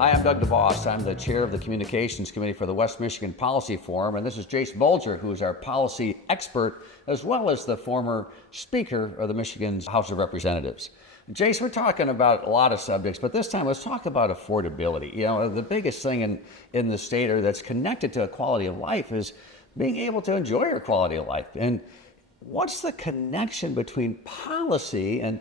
Hi, I'm Doug DeVos. I'm the chair of the Communications Committee for the West Michigan Policy Forum, and this is Jase Bolger, who is our policy expert, as well as the former Speaker of the Michigan's House of Representatives. Jase, we're talking about a lot of subjects, but this time let's talk about affordability. You know, the biggest thing in the state or that's connected to a quality of life is being able to enjoy your quality of life. And what's the connection between policy and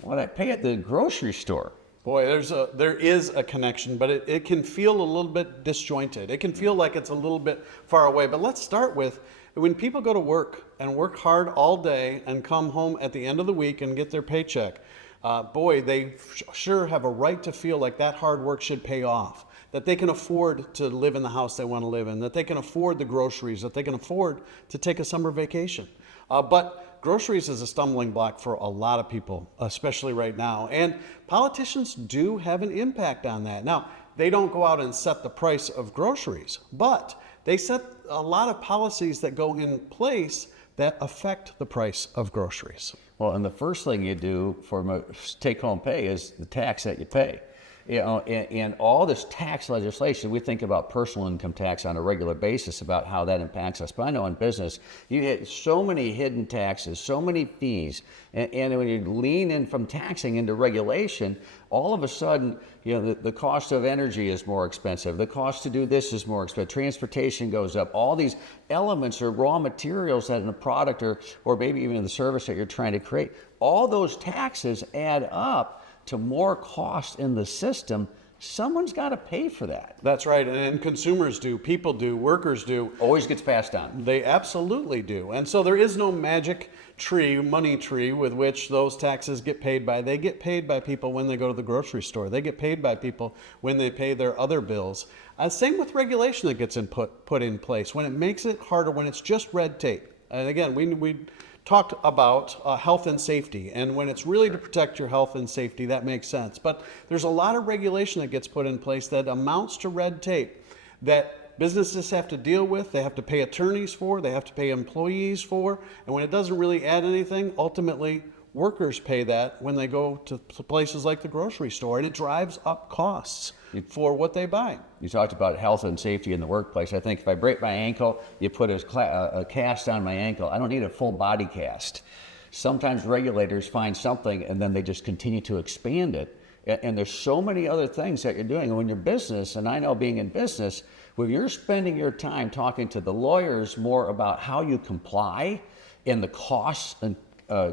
what I pay at the grocery store? Boy, there is a connection, but it can feel a little bit disjointed. It can feel like it's a little bit far away. But let's start with when people go to work and work hard all day and come home at the end of the week and get their paycheck. They sure have a right to feel like that hard work should pay off, that they can afford to live in the house they want to live in, that they can afford the groceries, that they can afford to take a summer vacation. But groceries is a stumbling block for a lot of people, especially right now. And politicians do have an impact on that. Now, they don't go out and set the price of groceries, but they set a lot of policies that go in place that affect the price of groceries. Well, and the first thing you do for take-home pay is the tax that you pay. You know, and all this tax legislation, we think about personal income tax on a regular basis about how that impacts us. But I know in business, you hit so many hidden taxes, so many fees, and when you lean in from taxing into regulation, all of a sudden, you know, the cost of energy is more expensive. The cost to do this is more expensive. Transportation goes up. All these elements are raw materials that in a product or maybe even in the service that you're trying to create. All those taxes add up to more cost in the system. Someone's got to pay for that. That's right, and consumers do, people do, workers do. Always gets passed on. They absolutely do. And so there is no magic tree, money tree, with which those taxes get paid by. They get paid by people when they go to the grocery store. They get paid by people when they pay their other bills. Same with regulation that gets put in place. When it makes it harder, when it's just red tape. And again, we talked about health and safety, and when it's really to protect your health and safety, that makes sense. But there's a lot of regulation that gets put in place that amounts to red tape that businesses have to deal with, they have to pay attorneys for, they have to pay employees for, and when it doesn't really add anything, ultimately workers pay that when they go to places like the grocery store, and it drives up costs for what they buy. You talked about health and safety in the workplace. I think if I break my ankle, you put a cast on my ankle. I don't need a full body cast. Sometimes regulators find something and then they just continue to expand it. And there's so many other things that you're doing. And when you're business, and I know being in business, when you're spending your time talking to the lawyers more about how you comply and the costs and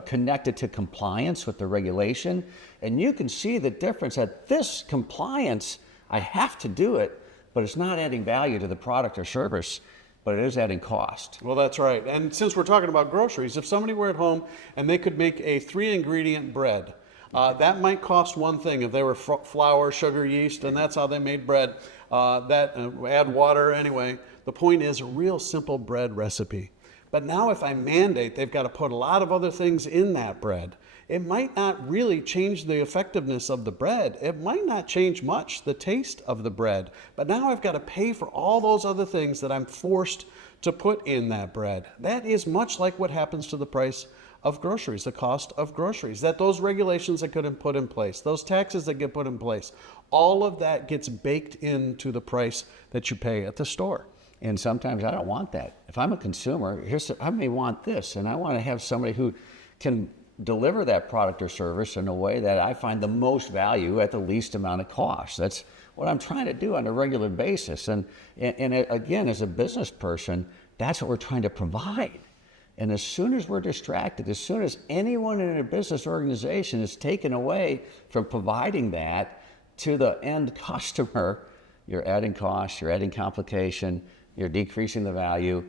connected to compliance with the regulation, and you can see the difference that this compliance, I have to do it, but it's not adding value to the product or service, but it is adding cost. Well, that's right. And since we're talking about groceries, if somebody were at home and they could make a 3-ingredient bread, that might cost one thing. If they were flour, sugar, yeast, and that's how they made bread, add water anyway. The point is a real simple bread recipe. But now if I mandate they've got to put a lot of other things in that bread, it might not really change the effectiveness of the bread. It might not change much the taste of the bread. But now I've got to pay for all those other things that I'm forced to put in that bread. That is much like what happens to the price of groceries, the cost of groceries, that those regulations that get put in place, those taxes that get put in place, all of that gets baked into the price that you pay at the store. And sometimes I don't want that. If I'm a consumer, I may want this, and I want to have somebody who can deliver that product or service in a way that I find the most value at the least amount of cost. That's what I'm trying to do on a regular basis. And again, as a business person, that's what we're trying to provide. And as soon as we're distracted, as soon as anyone in a business organization is taken away from providing that to the end customer, you're adding cost, you're adding complication, you're decreasing the value,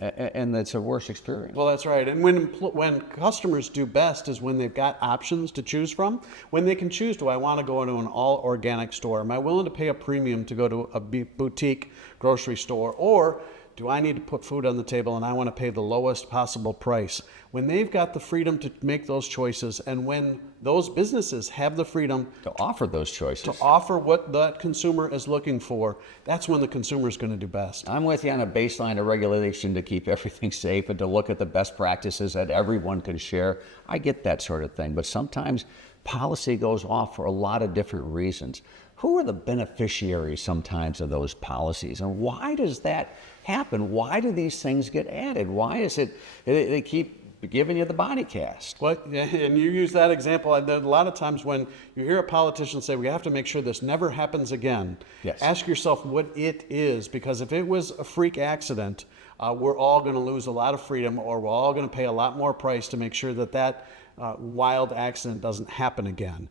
and it's a worse experience. Well, that's right. And when customers do best is when they've got options to choose from. When they can choose, do I want to go into an all-organic store? Am I willing to pay a premium to go to a boutique grocery store? Or do I need to put food on the table and I want to pay the lowest possible price? When they've got the freedom to make those choices, and when those businesses have the freedom to offer those choices, to offer what that consumer is looking for, that's when the consumer is going to do best. I'm with you on a baseline of regulation to keep everything safe and to look at the best practices that everyone can share. I get that sort of thing, but sometimes policy goes off for a lot of different reasons. who are the beneficiaries sometimes of those policies, and why does that happen? Why do these things get added? Why is it they keep giving you the body cast? Well, yeah, and you use that example. A lot of times when you hear a politician say, we have to make sure this never happens again, Yes. ask yourself what it is, because if it was a freak accident, we're all going to lose a lot of freedom, or we're all going to pay a lot more price to make sure that that wild accident doesn't happen again.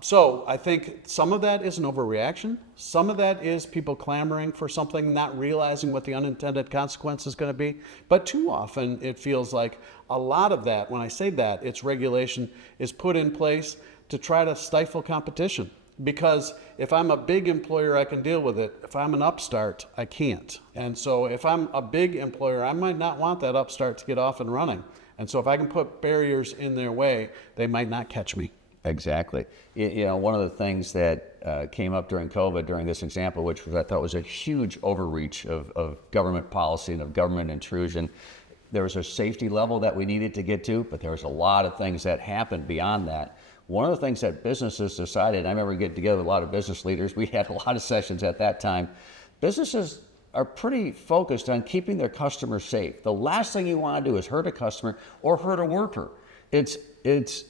So I think some of that is an overreaction. Some of that is people clamoring for something, not realizing what the unintended consequence is going to be. But too often it feels like a lot of that, when I say that, it's regulation, is put in place to try to stifle competition. Because if I'm a big employer, I can deal with it. If I'm an upstart, I can't. And so if I'm a big employer, I might not want that upstart to get off and running. And so if I can put barriers in their way, they might not catch me. Exactly. One of the things that came up during COVID, during this example, which was, I thought was a huge overreach of government policy and of government intrusion. There was a safety level that we needed to get to, but there was a lot of things that happened beyond that. One of the things that businesses decided, I remember getting together with a lot of business leaders, we had a lot of sessions at that time. Businesses are pretty focused on keeping their customers safe. The last thing you want to do is hurt a customer or hurt a worker. It's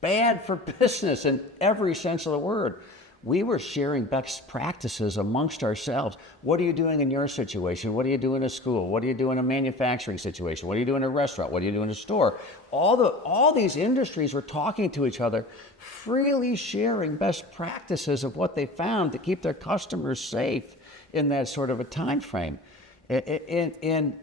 bad for business in every sense of the word. We were sharing best practices amongst ourselves. What are you doing in your situation? What do you do in a school? What do you do in a manufacturing situation? What do you do in a restaurant? What do you do in a store? All these industries were talking to each other, freely sharing best practices of what they found to keep their customers safe in that sort of a time frame. And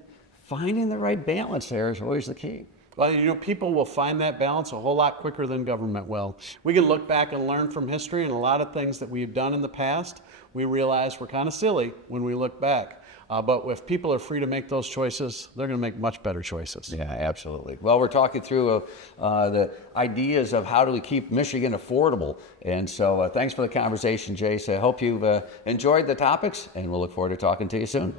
finding the right balance there is always the key. Well, people will find that balance a whole lot quicker than government will. We can look back and learn from history, and a lot of things that we've done in the past, we realize were kind of silly when we look back. But if people are free to make those choices, they're going to make much better choices. Yeah, absolutely. Well, we're talking through the ideas of how do we keep Michigan affordable. And so thanks for the conversation, Jase. I hope you've enjoyed the topics, and we'll look forward to talking to you soon.